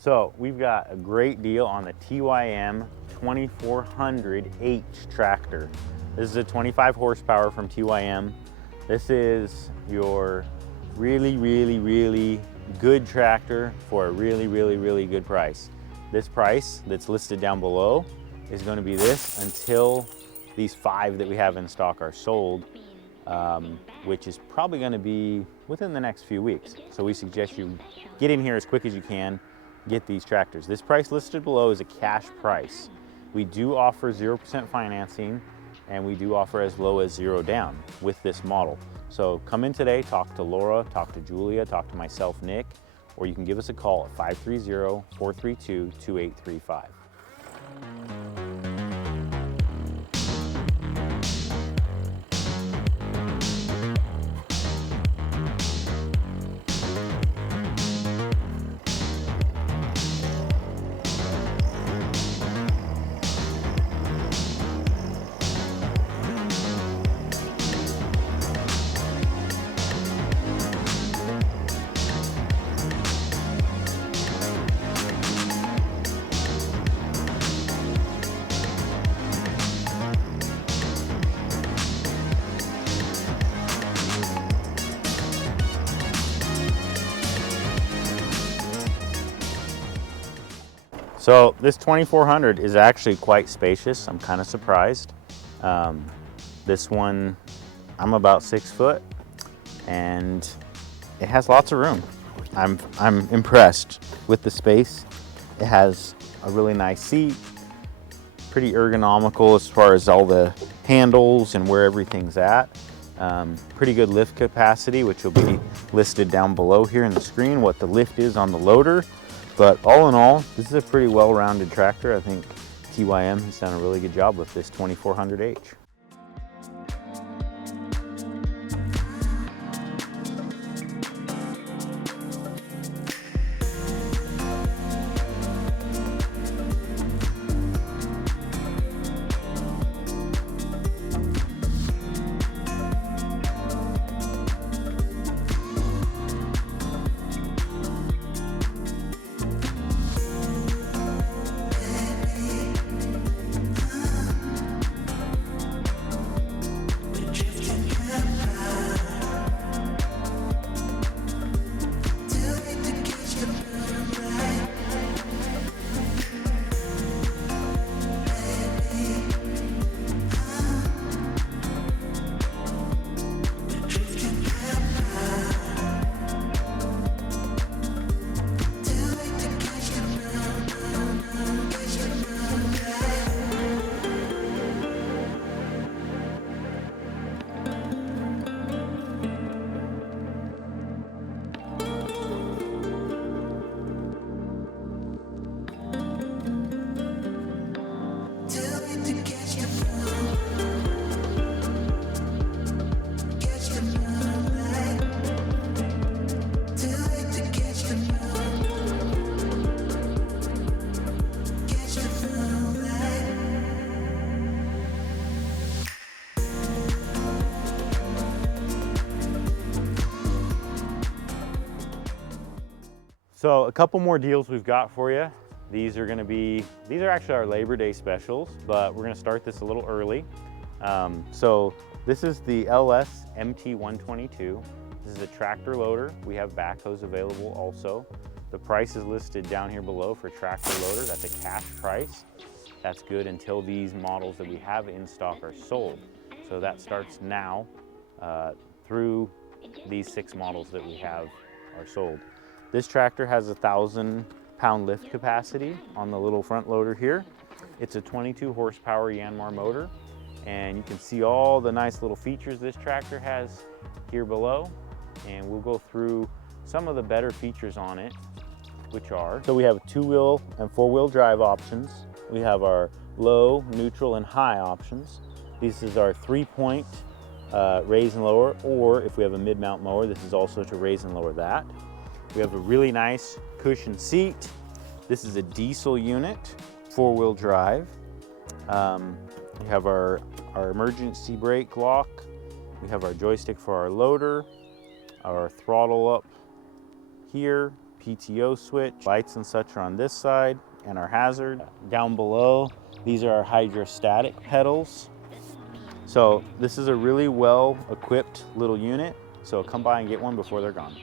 So we've got a great deal on the TYM 2400H tractor. This is a 25 horsepower from TYM. This is your really good tractor for a really good price. This price that's listed down below is going to be this until these 5 that we have in stock are sold, which is probably going to be within the next few weeks. So we suggest you get in here as quick as you can, get these tractors. This price listed below is a cash price. We do offer 0% financing, and we do offer as low as 0 down with this model. So come in today, talk to Laura, talk to Julia, talk to myself, Nick, or you can give us a call at 530-432-2835. So this 2400 is actually quite spacious. I'm kind of surprised. This one, I'm about 6 foot, and it has lots of room. I'm impressed with the space. It has a really nice seat, pretty ergonomical as far as all the handles and where everything's at. Pretty good lift capacity, which will be listed down below here in the screen, what the lift is on the loader. But all in all, this is a pretty well-rounded tractor. I think TYM has done a really good job with this 2400H. So a couple more deals we've got for you. These are actually our Labor Day specials, but we're gonna start this a little early. So this is the LS MT122. This is a tractor loader. We have backhoes available also. The price is listed down here below for tractor loader. That's a cash price. That's good until these models that we have in stock are sold. So that starts now through these 6 models that we have are sold. This tractor has a 1,000-pound lift capacity on the little front loader here. It's a 22 horsepower Yanmar motor, and you can see all the nice little features this tractor has here below, and we'll go through some of the better features on it, which are, so we have 2-wheel and 4-wheel drive options. We have our low, neutral, and high options. This is our 3-point raise and lower, or if we have a mid-mount mower, this is also to raise and lower that. We have a really nice cushion seat. This is a diesel unit, 4-wheel drive. We have our emergency brake lock. We have our joystick for our loader, our throttle up here, PTO switch. Lights and such are on this side, and our hazard. Down below, these are our hydrostatic pedals. So this is a really well equipped little unit. So come by and get one before they're gone.